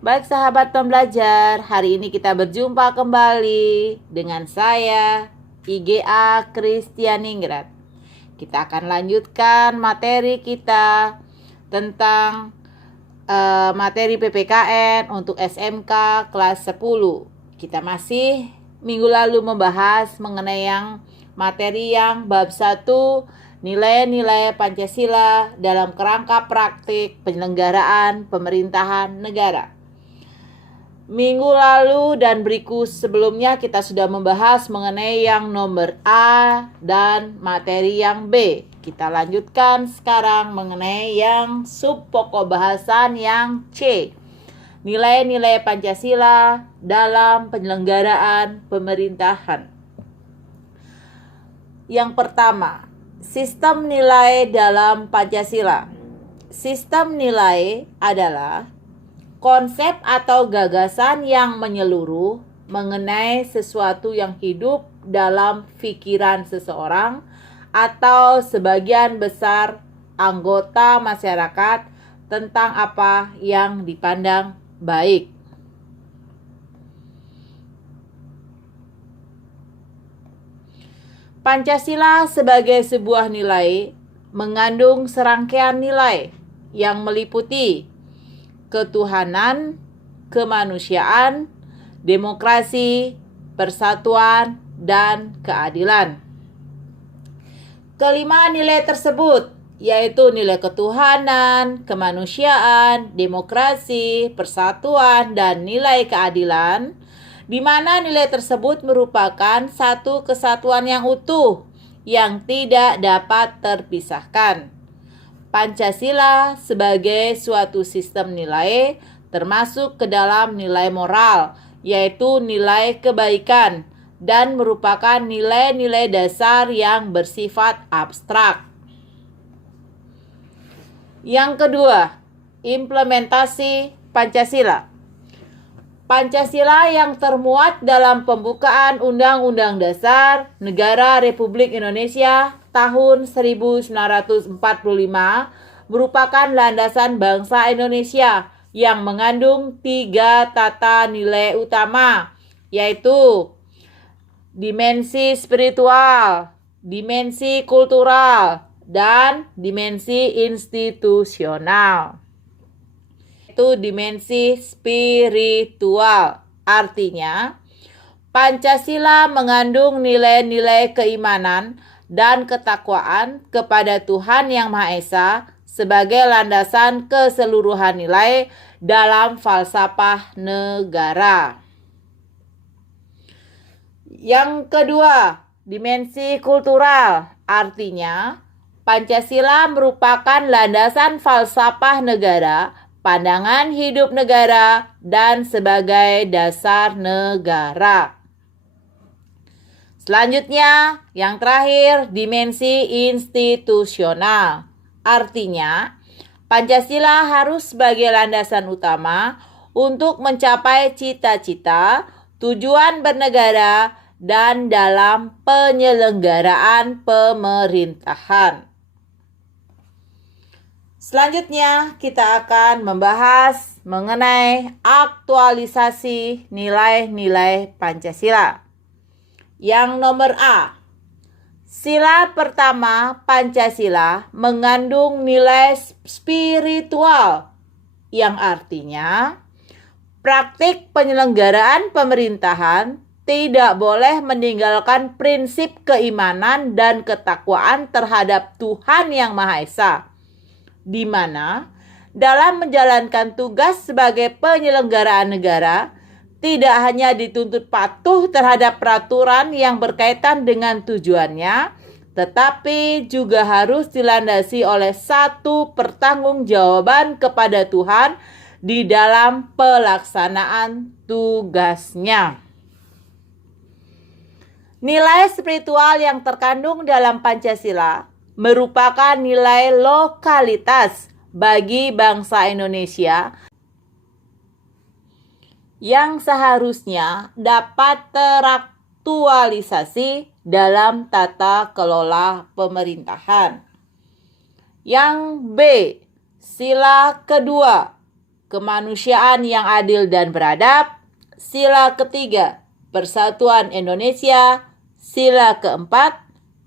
Baik sahabat pembelajar, hari ini kita berjumpa kembali dengan saya, IGA Kristianingrat. Kita akan lanjutkan materi kita tentang materi PPKN untuk SMK kelas 10. Kita masih minggu lalu membahas mengenai materi yang bab 1, nilai-nilai Pancasila dalam kerangka praktik penyelenggaraan pemerintahan negara. Minggu lalu dan berikut sebelumnya kita sudah membahas mengenai yang nomor A dan materi yang B. Kita lanjutkan sekarang mengenai yang sub pokok bahasan yang C. Nilai-nilai Pancasila dalam penyelenggaraan pemerintahan. Yang pertama, sistem nilai dalam Pancasila. Sistem nilai adalah konsep atau gagasan yang menyeluruh mengenai sesuatu yang hidup dalam pikiran seseorang atau sebagian besar anggota masyarakat tentang apa yang dipandang baik. Pancasila sebagai sebuah nilai mengandung serangkaian nilai yang meliputi ketuhanan, kemanusiaan, demokrasi, persatuan, dan keadilan. Kelima nilai tersebut yaitu nilai ketuhanan, kemanusiaan, demokrasi, persatuan, dan nilai keadilan, di mana nilai tersebut merupakan satu kesatuan yang utuh yang tidak dapat terpisahkan. Pancasila sebagai suatu sistem nilai termasuk ke dalam nilai moral, yaitu nilai kebaikan, dan merupakan nilai-nilai dasar yang bersifat abstrak. Yang kedua, implementasi Pancasila. Pancasila yang termuat dalam pembukaan Undang-Undang Dasar Negara Republik Indonesia tahun 1945 merupakan landasan bangsa Indonesia yang mengandung 3 tata nilai utama, yaitu dimensi spiritual, dimensi kultural, dan dimensi institusional. Itu dimensi spiritual. Artinya, Pancasila mengandung nilai-nilai keimanan dan ketakwaan kepada Tuhan Yang Maha Esa sebagai landasan keseluruhan nilai dalam falsafah negara. Yang kedua, dimensi kultural. Artinya, Pancasila merupakan landasan falsafah negara, pandangan hidup negara, dan sebagai dasar negara. Selanjutnya, yang terakhir, dimensi institusional. Artinya, Pancasila harus sebagai landasan utama untuk mencapai cita-cita, tujuan bernegara, dan dalam penyelenggaraan pemerintahan. Selanjutnya, kita akan membahas mengenai aktualisasi nilai-nilai Pancasila. Yang nomor A, sila pertama Pancasila mengandung nilai spiritual, yang artinya praktik penyelenggaraan pemerintahan tidak boleh meninggalkan prinsip keimanan dan ketakwaan terhadap Tuhan Yang Maha Esa, di mana dalam menjalankan tugas sebagai penyelenggaraan negara tidak hanya dituntut patuh terhadap peraturan yang berkaitan dengan tujuannya, tetapi juga harus dilandasi oleh satu pertanggungjawaban kepada Tuhan di dalam pelaksanaan tugasnya. Nilai spiritual yang terkandung dalam Pancasila merupakan nilai lokalitas bagi bangsa Indonesia yang seharusnya dapat teraktualisasi dalam tata kelola pemerintahan. Yang B, sila kedua kemanusiaan yang adil dan beradab. Sila ketiga, persatuan Indonesia. Sila keempat,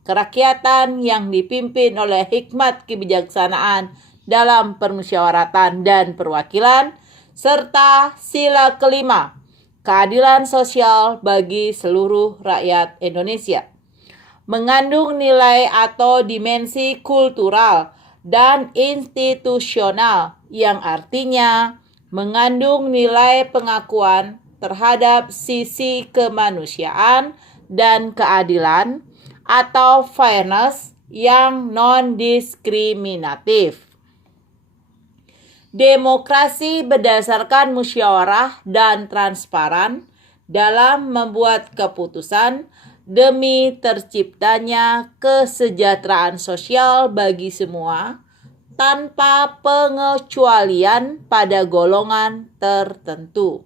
kerakyatan yang dipimpin oleh hikmat kebijaksanaan dalam permusyawaratan dan perwakilan. Serta sila kelima, keadilan sosial bagi seluruh rakyat Indonesia. Mengandung nilai atau dimensi kultural dan institusional yang artinya mengandung nilai pengakuan terhadap sisi kemanusiaan dan keadilan atau fairness yang non-diskriminatif. Demokrasi berdasarkan musyawarah dan transparan dalam membuat keputusan demi terciptanya kesejahteraan sosial bagi semua tanpa pengecualian pada golongan tertentu,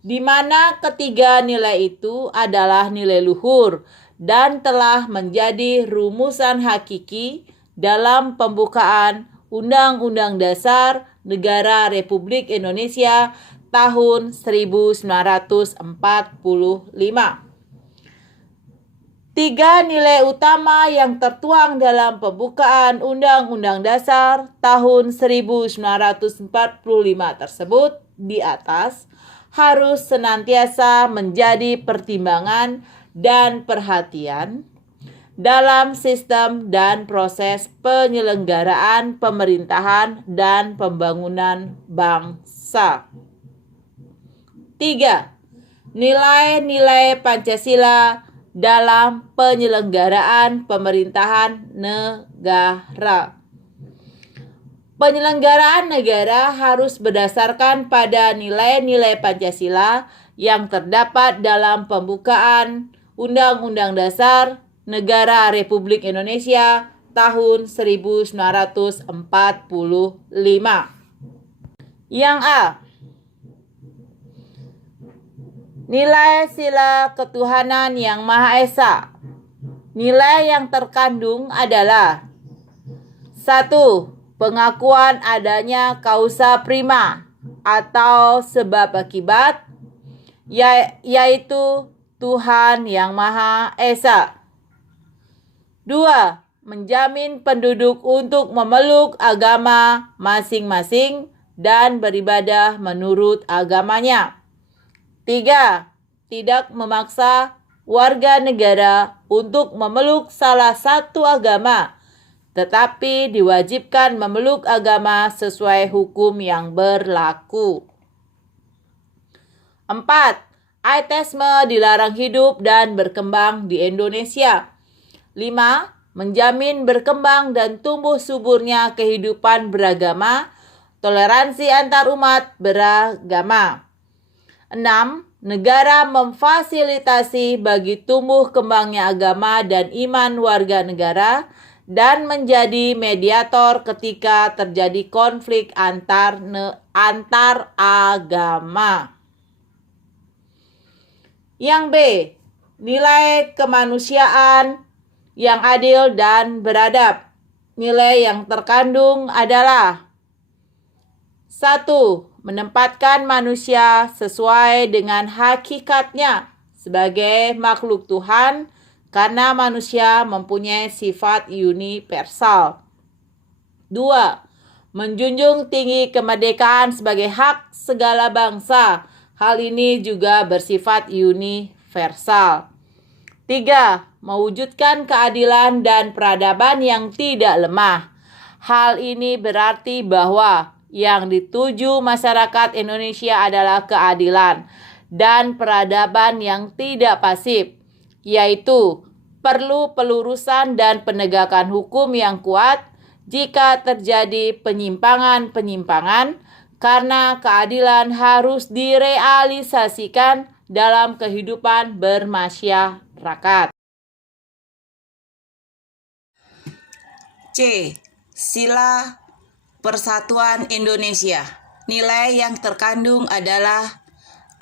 di mana ketiga nilai itu adalah nilai luhur dan telah menjadi rumusan hakiki dalam pembukaan Undang-Undang Dasar Negara Republik Indonesia tahun 1945. Tiga nilai utama yang tertuang dalam pembukaan Undang-Undang Dasar tahun 1945 tersebut di atas harus senantiasa menjadi pertimbangan dan perhatian dalam sistem dan proses penyelenggaraan pemerintahan dan pembangunan bangsa. 3. Nilai-nilai Pancasila dalam penyelenggaraan pemerintahan negara. Penyelenggaraan negara harus berdasarkan pada nilai-nilai Pancasila yang terdapat dalam pembukaan Undang-Undang Dasar Negara Republik Indonesia tahun 1945. Yang A. Nilai sila ketuhanan yang Maha Esa. Nilai yang terkandung adalah 1. Pengakuan adanya kausa prima atau sebab akibat, yaitu Tuhan yang Maha Esa. 2. Menjamin penduduk untuk memeluk agama masing-masing dan beribadah menurut agamanya. 3. Tidak memaksa warga negara untuk memeluk salah satu agama, tetapi diwajibkan memeluk agama sesuai hukum yang berlaku. 4. Ateisme dilarang hidup dan berkembang di Indonesia. 5. Menjamin berkembang dan tumbuh suburnya kehidupan beragama, toleransi antar umat beragama. 6. Negara memfasilitasi bagi tumbuh kembangnya agama dan iman warga negara dan menjadi mediator ketika terjadi konflik antar agama. Yang B. Nilai kemanusiaan yang adil dan beradab. Nilai yang terkandung adalah 1. Menempatkan manusia sesuai dengan hakikatnya sebagai makhluk Tuhan karena manusia mempunyai sifat universal. 2. Menjunjung tinggi kemerdekaan sebagai hak segala bangsa. Hal ini juga bersifat universal. 3. Mewujudkan keadilan dan peradaban yang tidak lemah. Hal ini berarti bahwa yang dituju masyarakat Indonesia adalah keadilan dan peradaban yang tidak pasif, yaitu perlu pelurusan dan penegakan hukum yang kuat jika terjadi penyimpangan-penyimpangan, karena keadilan harus direalisasikan dalam kehidupan bermasyarakat. C. Sila Persatuan Indonesia. Nilai yang terkandung adalah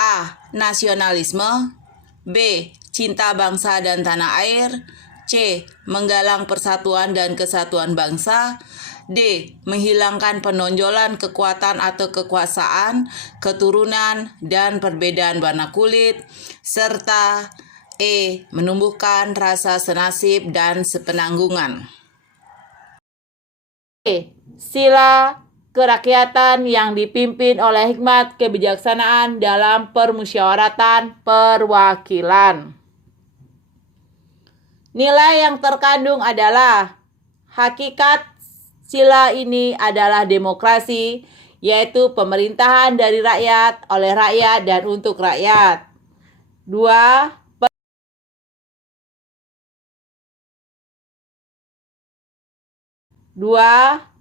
A. Nasionalisme, B. Cinta bangsa dan tanah air, C. Menggalang persatuan dan kesatuan bangsa, D. Menghilangkan penonjolan kekuatan atau kekuasaan, keturunan, dan perbedaan warna kulit, serta E. Menumbuhkan rasa senasib dan sepenanggungan. E. Sila kerakyatan yang dipimpin oleh hikmat kebijaksanaan dalam permusyawaratan perwakilan. Nilai yang terkandung adalah hakikat sila ini adalah demokrasi, yaitu pemerintahan dari rakyat, oleh rakyat, dan untuk rakyat. 2.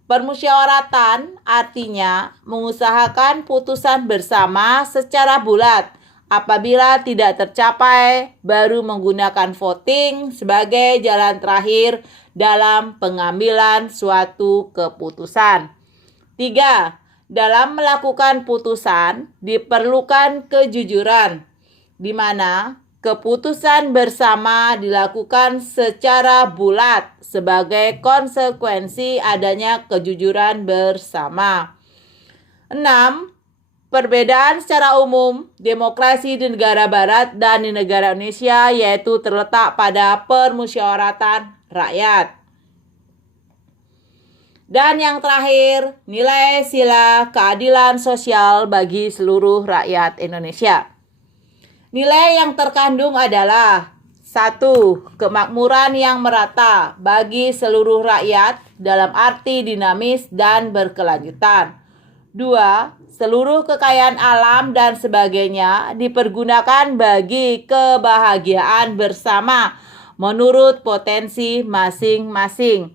Permusyawaratan artinya mengusahakan putusan bersama secara bulat. Apabila tidak tercapai, baru menggunakan voting sebagai jalan terakhir dalam pengambilan suatu keputusan. 3. Dalam melakukan putusan diperlukan kejujuran, di mana keputusan bersama dilakukan secara bulat sebagai konsekuensi adanya kejujuran bersama. 6. Perbedaan secara umum demokrasi di negara barat dan di negara Indonesia yaitu terletak pada permusyawaratan rakyat. Dan yang terakhir, nilai sila keadilan sosial bagi seluruh rakyat Indonesia. Nilai yang terkandung adalah 1. Kemakmuran yang merata bagi seluruh rakyat dalam arti dinamis dan berkelanjutan. 2. Seluruh kekayaan alam dan sebagainya dipergunakan bagi kebahagiaan bersama menurut potensi masing-masing.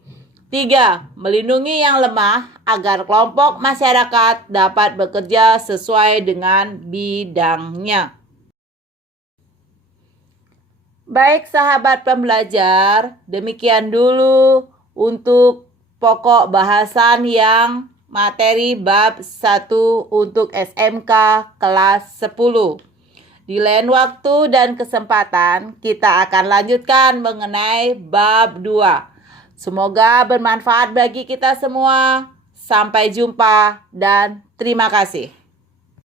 3. Melindungi yang lemah agar kelompok masyarakat dapat bekerja sesuai dengan bidangnya. Baik sahabat pembelajar, demikian dulu untuk pokok bahasan yang materi bab 1 untuk SMK kelas 10. Di lain waktu dan kesempatan kita akan lanjutkan mengenai bab 2. Semoga bermanfaat bagi kita semua. Sampai jumpa dan terima kasih.